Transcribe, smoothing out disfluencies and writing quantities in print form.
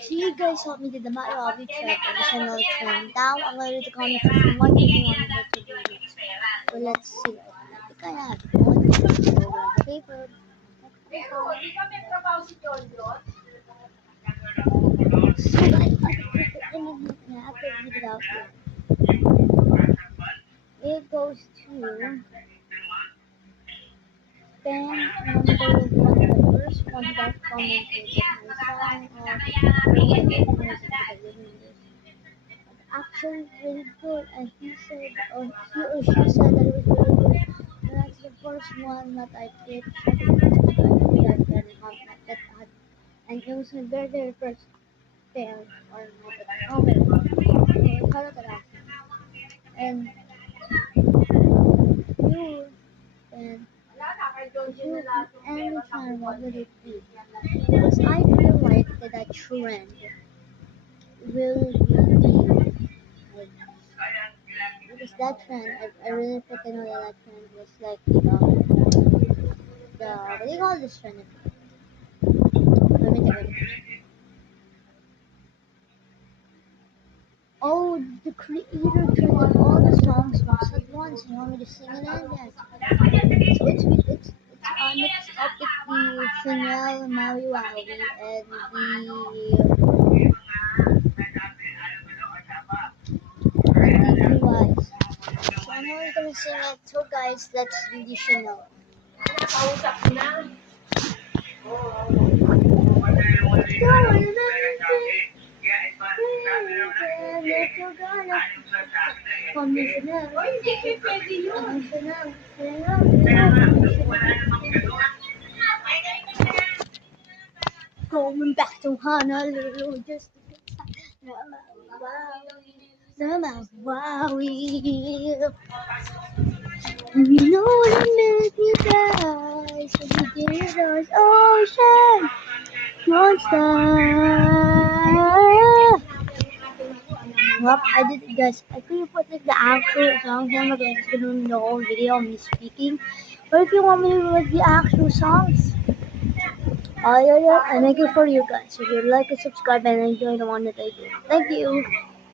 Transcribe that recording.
So you guys help me to the Mario Hobby track additional trend. Now I'm going to comment from what you want me to do next. So let's see. I think I have one paper. So I have to read it out here. It goes to fan number one, the first one that commented that my song actually really good, and he said, or he or she said that it was really good. And that's the first one that I did check that that had, and it was my very very first fan or my comment. And you and you anytime what would it be? Because I feel like that trend will be like because that trend I really freaking know that trend was like the what do you call this trend? Let me think. Oh, the creator created all the songs once at once. You want me to sing it in? Yes. So it's mixed up with the Chanel Maui Waui and the Wise. So I'm only gonna sing it. So guys, let's do the Chanel. Going back to Honolulu just to get wow. You know what make me cry? So we give us ocean, monster. Well, I did it, guys. I couldn't put like the actual songs in because I'm just gonna ruin the whole video of me speaking. But if you want me to like the actual songs, I make it for you guys. If you like and subscribe and enjoy the one that I do. Thank you.